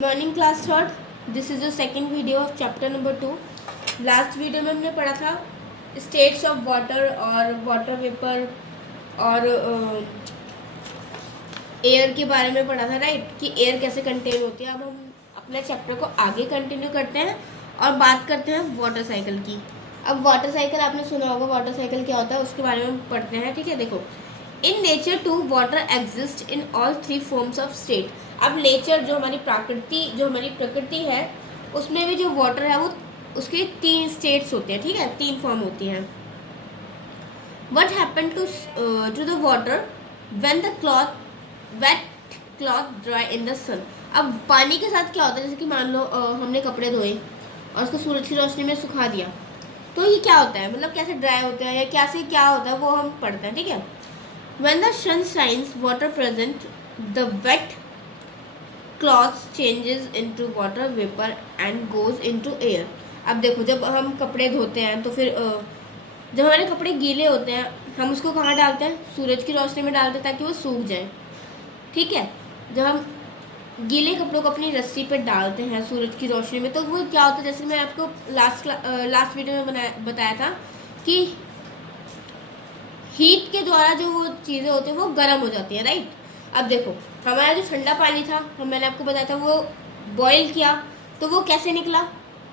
Morning class third. This is the second video of chapter number 2। Last video में हमने पढ़ा था states of water और water vapour और एयर के बारे में पढ़ा था, राइट, कि एयर कैसे कंटेन होती है। अब हम अपने चैप्टर को आगे कंटिन्यू करते हैं और बात करते हैं वाटर साइकिल की। अब वाटर साइकिल आपने सुना होगा, वाटर साइकिल क्या होता है उसके बारे में पढ़ते हैं, ठीक है। देखो, in nature too water exist in all three forms of state. अब नेचर जो हमारी प्रकृति है उसमें भी जो वाटर है वो उसके तीन स्टेट्स होते हैं, ठीक है, तीन फॉर्म होती हैं। What happen to the water when the wet cloth dry in the sun. अब पानी के साथ क्या होता है, जैसे कि मान लो हमने कपड़े धोए और उसको सूरज की रोशनी में सुखा दिया, तो ये क्या होता है, मतलब कैसे ड्राई होता है या कैसे क्या होता है वो हम पढ़ते हैं, ठीक है। When the sun shines, water present, the wet cloth changes into water vapor and goes into air. अब देखो, जब हम कपड़े धोते हैं तो फिर जब हमारे कपड़े गीले होते हैं हम उसको कहाँ डालते हैं, सूरज की रोशनी में डालते हैं ताकि वो सूख जाए, ठीक है। जब हम गीले कपड़ों को अपनी रस्सी पे डालते हैं सूरज की रोशनी में तो वो क्या होता है, जैसे मैं आपको लास्ट वीडियो में बताया था कि हीट के द्वारा जो वो चीज़ें होती हैं वो गर्म हो जाती हैं, राइट। अब देखो, हमारा जो ठंडा पानी था मैंने आपको बताया था वो बॉईल किया तो वो कैसे निकला,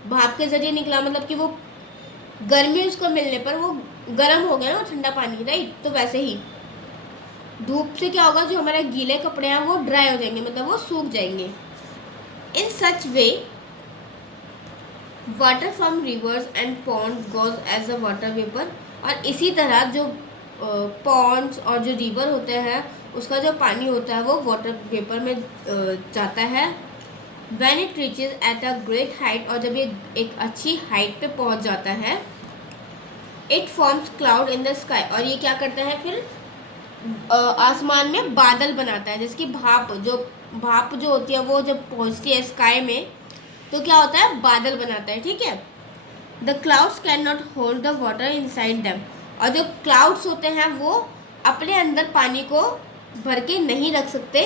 भाप के जरिए निकला, मतलब कि वो गर्मी उसको मिलने पर वो गर्म हो गया ना ठंडा पानी, राइट। तो वैसे ही धूप से क्या होगा, जो हमारे गीले कपड़े हैं वो ड्राई हो जाएंगे, मतलब वो सूख जाएंगे। In such way water from rivers and pond goes as a water vapour. और इसी तरह जो पॉन्ड्स और जो रिवर होते हैं उसका जो पानी होता है वो वाटर वेपर में जाता है। When it reaches at a great height, और जब ये एक अच्छी हाइट पे पहुंच जाता है, it forms cloud in the sky. और ये क्या करता है फिर आसमान में बादल बनाता है, जैसे कि भाप जो होती है वो जब पहुंचती है स्काई में तो क्या होता है, बादल बनाता है, ठीक है। The clouds can not hold the water inside them. और जो क्लाउड्स होते हैं वो अपने अंदर पानी को भर के नहीं रख सकते।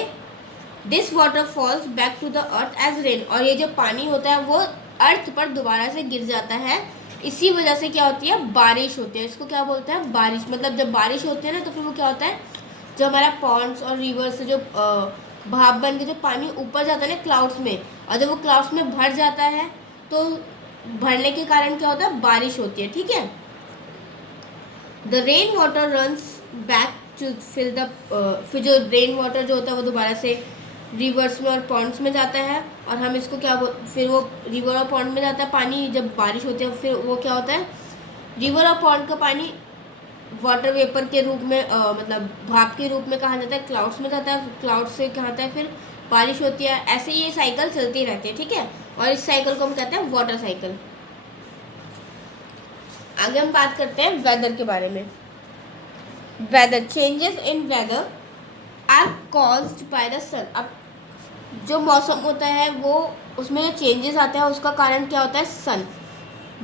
This water falls back to the earth as rain. और ये जो पानी होता है वो अर्थ पर दोबारा से गिर जाता है, इसी वजह से क्या होती है, बारिश होती है। इसको क्या बोलते हैं, बारिश। मतलब जब बारिश होती है ना तो फिर वो क्या होता है, जो हमारा पॉन्ड्स और रिवर से जो भाप बन के जो पानी ऊपर जाता है ना क्लाउड्स में, और जब वो क्लाउड्स में भर जाता है तो भरने के कारण क्या होता है, बारिश होती है, ठीक है। The rain water runs back to fill the, फिर जो रेन वाटर जो होता है वो दोबारा से रिवर्स में और पॉन्ड्स में जाता है, और हम इसको फिर वो रिवर और पॉन्ड में जाता है पानी जब बारिश होती है। फिर वो क्या होता है, रिवर और पॉन्ड का पानी वाटर वेपर के रूप में मतलब भाप के रूप में कहा जाता है, क्लाउड्स में जाता है, क्लाउड्स से क्या होता है फिर बारिश होती है। ऐसे ये साइकिल चलती रहती है, ठीक है। और इस साइकिल को हम कहते हैं वाटर साइकिल। आगे हम बात करते हैं वेदर के बारे में। Weather changes in weather are caused by the sun. अब जो मौसम होता है वो उसमें जो चेंजेस आते हैं उसका कारण क्या होता है, sun,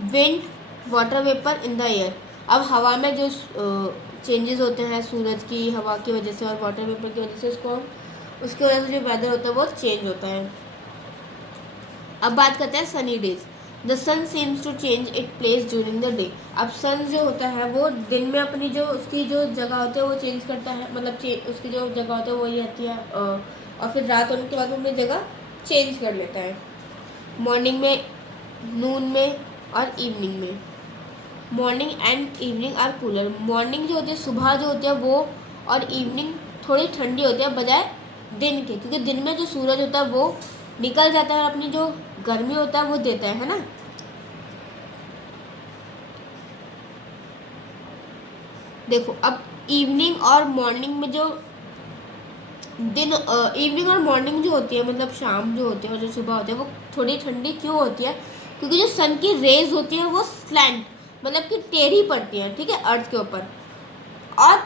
wind, water vapour in the air. अब हवा में जो चेंजेस होते हैं सूरज की हवा की वजह से और वाटर वेपर की वजह से उसकी वजह से जो वेदर होता है वो चेंज होता है। अब बात करते हैं sunny days. The sun seems to change it place during the day. अब सन जो होता है वो दिन में अपनी जो उसकी जो जगह होती है वो चेंज करता है, मतलब उसकी जो जगह होती है वही रहती है, और फिर रात होने के बाद वो अपनी जगह चेंज कर लेता है, मॉर्निंग में, नून में और इवनिंग में। Morning and evening are cooler. Morning जो होती है, सुबह जो होती है वो, और इवनिंग थोड़ी ठंडी होती है बजाय दिन के, क्योंकि दिन में जो सूरज होता है वो निकल जाता है और अपनी जो गर्मी होता है वो देता है ना। देखो, अब इवनिंग और मॉर्निंग में जो इवनिंग और मॉर्निंग जो होती है, मतलब शाम जो होती है और जो सुबह होती है वो थोड़ी ठंडी क्यों होती है, क्योंकि जो सन की रेज होती है वो स्लैंट, मतलब कि टेढ़ी पड़ती है, ठीक है, अर्थ के ऊपर। और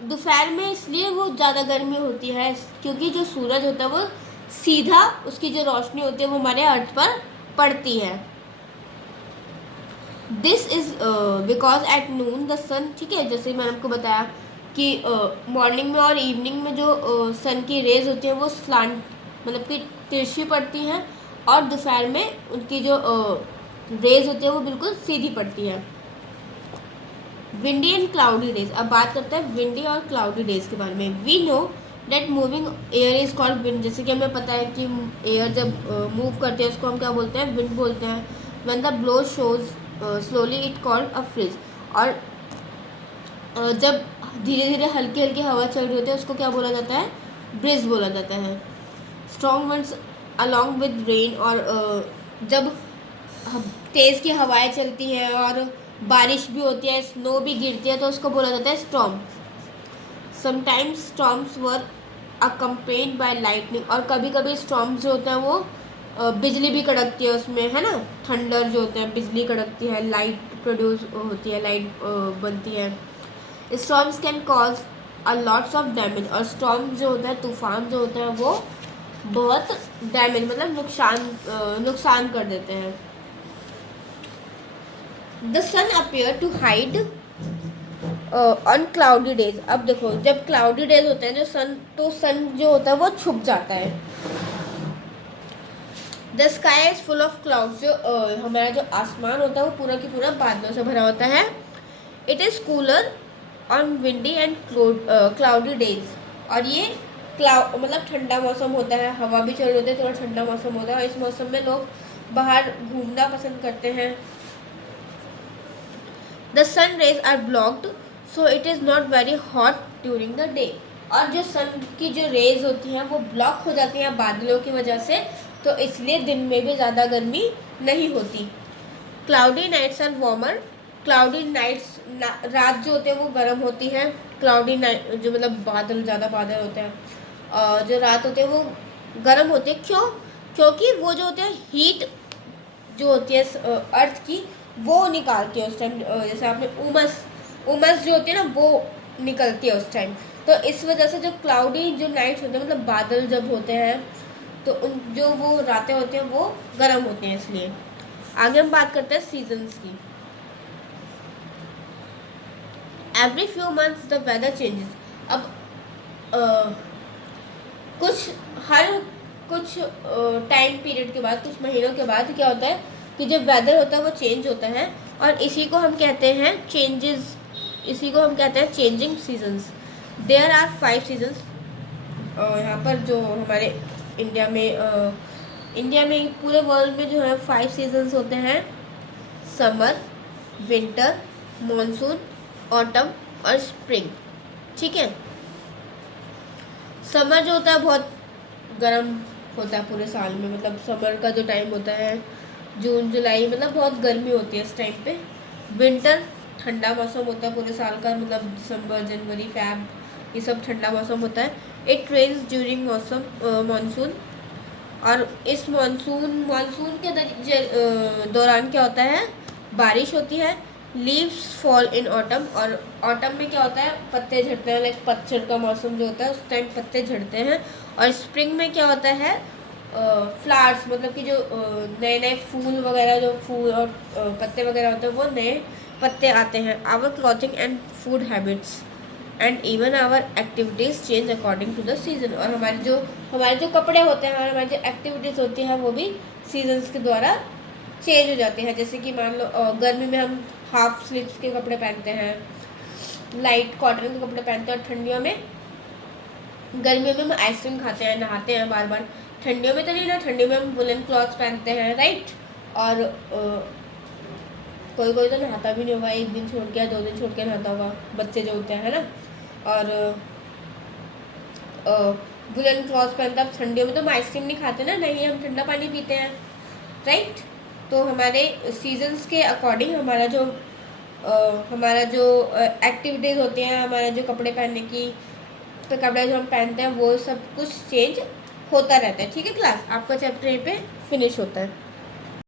दोपहर में इसलिए वो ज़्यादा गर्मी होती है क्योंकि जो सूरज होता है वो सीधा, उसकी जो रोशनी होती है वो हमारे अर्थ पर पड़ती है। This is because at noon the sun, ठीक है, जैसे मैंने आपको बताया कि मॉर्निंग में और इवनिंग में जो सन की रेज होती है वो स्लांट, मतलब कि तिरछी पड़ती हैं और दोपहर में उनकी जो रेज होती है वो बिल्कुल सीधी पड़ती है। Windy and cloudy days. अब बात करते हैं विंडी और क्लाउडी डेज के बारे में। We know that moving air is called wind. जैसे कि हमें पता है कि एयर जब मूव करते हैं उसको हम क्या बोलते हैं, विंड बोलते हैं। When the blow shows slowly it called a fridge. और जब धीरे धीरे हल्की हल्की हवा चल रही होती है उसको क्या बोला जाता है, ब्रिज बोला जाता है। Strong winds along with rain. और जब तेज़ की हवाएं चलती हैं और बारिश भी होती है, स्नो भी गिरती है, तो उसको बोला जाता है स्टॉर्म। समटाइम्स स्टॉर्म्स वर अकम्पेन्ड बाय लाइटनिंग। और कभी कभी स्टॉर्म्स जो होते हैं वो बिजली भी कड़कती है उसमें, है ना। थंडर जो होते हैं, बिजली कड़कती है, लाइट प्रोड्यूस होती है, लाइट बनती है। Storms can cause a lots of damage. और स्टॉर्म जो होता है, तूफान जो होता है, वो बहुत डैमेज मतलब नुकसान कर देते हैं। The sun appear to hide on cloudy days. अब देखो, जब क्लाउडी डेज होते हैं जो सन जो होता है वो छुप जाता है। The sky is full of clouds. जो हमारा जो आसमान होता है वो पूरा की पूरा बादलों से भरा होता है। It is cooler on windy and cloudy days. और ये मतलब ठंडा मौसम होता है, हवा भी चल रही होती है, थोड़ा ठंडा मौसम होता है और इस मौसम में लोग बाहर घूमना पसंद करते हैं। The sun rays are blocked so it is not very hot during the day. और जो सन की जो रेज होती हैं वो ब्लॉक हो जाती हैं बादलों की वजह से, तो इसलिए दिन में भी ज़्यादा गर्मी नहीं होती। Cloudy nights are warmer. Cloudy nights रात जो होते हैं वो गर्म होती है। क्लाउडी नाइट जो मतलब ज़्यादा बादल होते हैं, जो रात होते हैं वो गर्म होते हैं। क्यों? क्योंकि वो जो होते हैं हीट जो होती है अर्थ की वो निकालती है उस टाइम। जैसे आपने उमस जो होती है ना वो निकलती है उस टाइम। तो इस वजह से जो क्लाउडी जो नाइट्स होते हैं मतलब बादल जब होते हैं तो उन जो वो रातें होती हैं वो गर्म होती हैं, इसलिए। आगे हम बात करते हैं सीजन्स की। Every few months the weather changes. अब हर कुछ टाइम पीरियड के बाद, कुछ महीनों के बाद क्या होता है कि जो वेदर होता है वो चेंज होता है और इसी को हम कहते हैं changing seasons. There are 5 seasons. यहाँ पर जो हमारे इंडिया में पूरे वर्ल्ड में जो है 5 सीजन्स होते हैं। समर, विंटर, मॉनसून, ऑटम और स्प्रिंग। ठीक है। समर जो होता है बहुत गर्म होता है पूरे साल में, मतलब समर का जो टाइम होता है जून जुलाई, मतलब बहुत गर्मी होती है इस टाइम पे। विंटर ठंडा मौसम होता है पूरे साल का, मतलब दिसंबर जनवरी फैब ये सब ठंडा मौसम होता है। It rains during monsoon. और इस मानसून के दौरान क्या होता है, बारिश होती है। Leaves fall in autumn. और ऑटम में क्या होता है, पत्ते झड़ते हैं, लाइक पतझड़ का मौसम जो होता है उस टाइम पत्ते झड़ते हैं। और स्प्रिंग में क्या होता है, फ्लावर्स मतलब कि जो नए नए फूल वगैरह, जो फूल और पत्ते वगैरह होते हैं वो नए पत्ते आते हैं। Our clothing and food habits and even our activities change according to the season. और हमारे जो कपड़े होते हैं और हमारी जो एक्टिविटीज़ होती हैं वो भी सीजन्स के द्वारा चेंज हो जाती हैं। जैसे कि मान लो गर्मी में हम हाफ स्लीव्स के कपड़े पहनते हैं, लाइट कॉटन के कपड़े पहनते हैं। और गर्मियों में हम आइसक्रीम खाते हैं, नहाते हैं बार बार। ठंडियों में तो नहीं ना, ठंडियों में हम वुलन क्लॉथ्स पहनते हैं, राइट। और कोई तो नहाता भी नहीं होगा, 1 दिन छोड़ के या 2 दिन छोड़ के नहाता होगा, बच्चे जो होते हैं, है ना। और वुलन क्लॉथ पहनता है। ठंडियों में तो हम आइसक्रीम नहीं खाते ना, नहीं हम ठंडा पानी पीते हैं, राइट। तो हमारे सीजन्स के अकॉर्डिंग हमारा जो एक्टिविटीज़ होती हैं, हमारा जो कपड़े पहनने की तो कपड़े जो हम पहनते हैं वो सब कुछ चेंज होता रहता है। ठीक है क्लास, आपका चैप्टर यहीं पे फिनिश होता है।